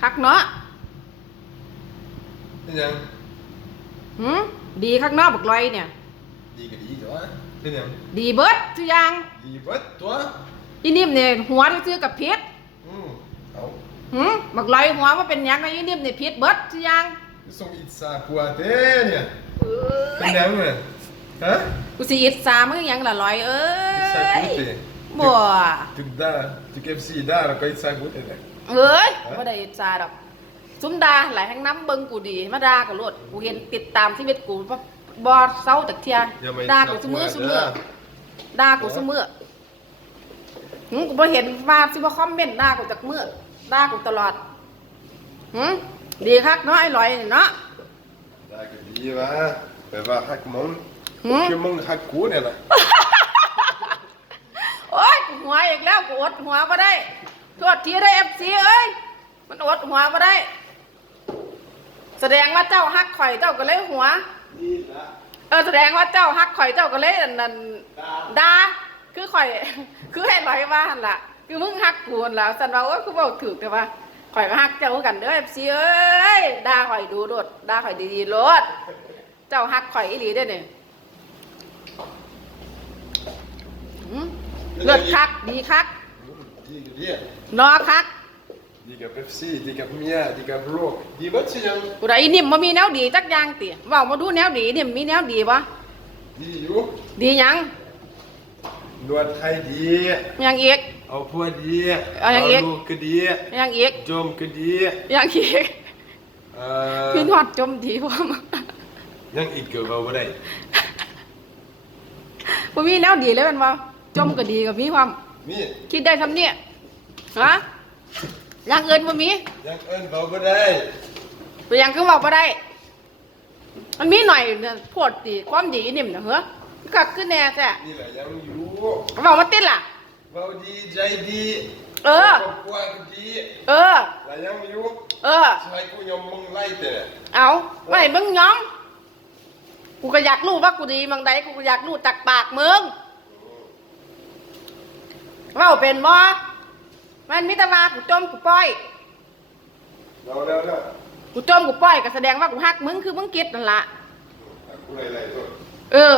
คักเนาะเป็นยังหืมดีคักเนาะบักลอยเนี่ย ดีก็ดีจ้ะเป็นยังดีเบิดทุกอย่างดีเบิดตัวอีนิ่มเนี่ยหัวซื้อๆกับพิษอืมเอาหืมบักลอยหัวว่าเป็นหยังไงอีนิ่มเนี่ยพิษเบิดทุกอย่างส่งอิสาปัวเต้เนี่ยเป็นยังเนี่ยฮะกูสิอิดสามึงหยังละลอยเอ้อิสาปุยเต้ บ่ถึงได้ถึงเอฟซีได้แล้วก็อิสาปุเต้เนี่ยเอ้ยบ่ได้อิดสาดอกซุ้มดาหลายแห่งน้ำเบิ่งกูดีมาด่าก็โลดกูเห็นติดตามชีวิตกูบ่บ่เซาจักเที่ยอย่ามาด่ากูซุมื้อซุมื้อด่ากูซุมื้อหึกูบ่เห็นว่าสิบ่คอมเมนต์ด่ากูจักมื้อด่ากูตลอดหึดีคักเนาะไอ้ลอยนี่เนาะได้ก็ดีวะแต่ว่าฮักมึงหึคือมึงฮักกูเนี่ยแหละโอ๊ยกูหัว อีกแล้วกูอดหัวมาได้โทษทีได้เอฟซีเอ้ย มันอดหัวมาได้ แสดงว่าเจ้าฮักข่อยเจ้าก็เลยหัว นี่ละเออแสดงว่าเจ้าฮักข่อยเจ้าก็เลยอันนั่นดาคือข่อย คือให้ลอยว่าหั่นล่ะ คือมึงฮักกูหั่นล่ะสันว่าโอ้ยคือเว้าถูกแต่ว่าข่อยก็ฮักเจ้าคือกันเด้อเอฟซีเอ้ยด่าข่อยดูโดดด่าข่อยดีๆโลดเจ้าฮักข่อยอีหลีเด้อเนี่ยหืม เลือดคัก ดีคัก ดีก็ดีนอคัก ดีกับเอฟซีดีกับเมีย ดีกับลูกดีเบิดสิยังกูได้อีนิ่มบ่มีแนวดีจักอย่างติเว้ามาดูแนวดีนิ่มมีแนวดีบ่ดีอยู่ดีหยังนวดไทยดีหยังอีก เอาพัวดีเอาอย่างอีก ลูกก็ดีหยังอีกจมก็ดีหยังอีกเอ่อพี่นอดจมดีบ่ยังอีกเกิดเอาบ่ได้บ่มีแนวดีเลยแมันบ่ จมก็ดีก็มีความนี่คิดได้ทำเนี่ยฮะอย่างอื่นบ่มียังเอิ้นเอาบ่ได้ไปยังคือเว้าบ่ได้ มันมีหน่อยเนี่ยโพดติความดีอีนิ่มน่ะเหรอคักขึ้นแน่แท้นี่แหละยังอยู่เว้ามาติดล่ะเว้าดีใจดีเออครอบครัวก็ดีเออแล้วยังอยู่เออใช่กูยอมมึงไล่แต่เอาไว้มึงย้อมกูก็อยากรู้ว่ากูดีมังใดกูก็อยากรู้จากปากมึง เว่าเป็นบ่มันมิตรมากูจมกูป้อย เราแล้วแล้วกูจมกูป้อยก็แสดงว่ากูฮักมึงคือมึงกิดนั่นละกูไล่ไล่ตัวเออ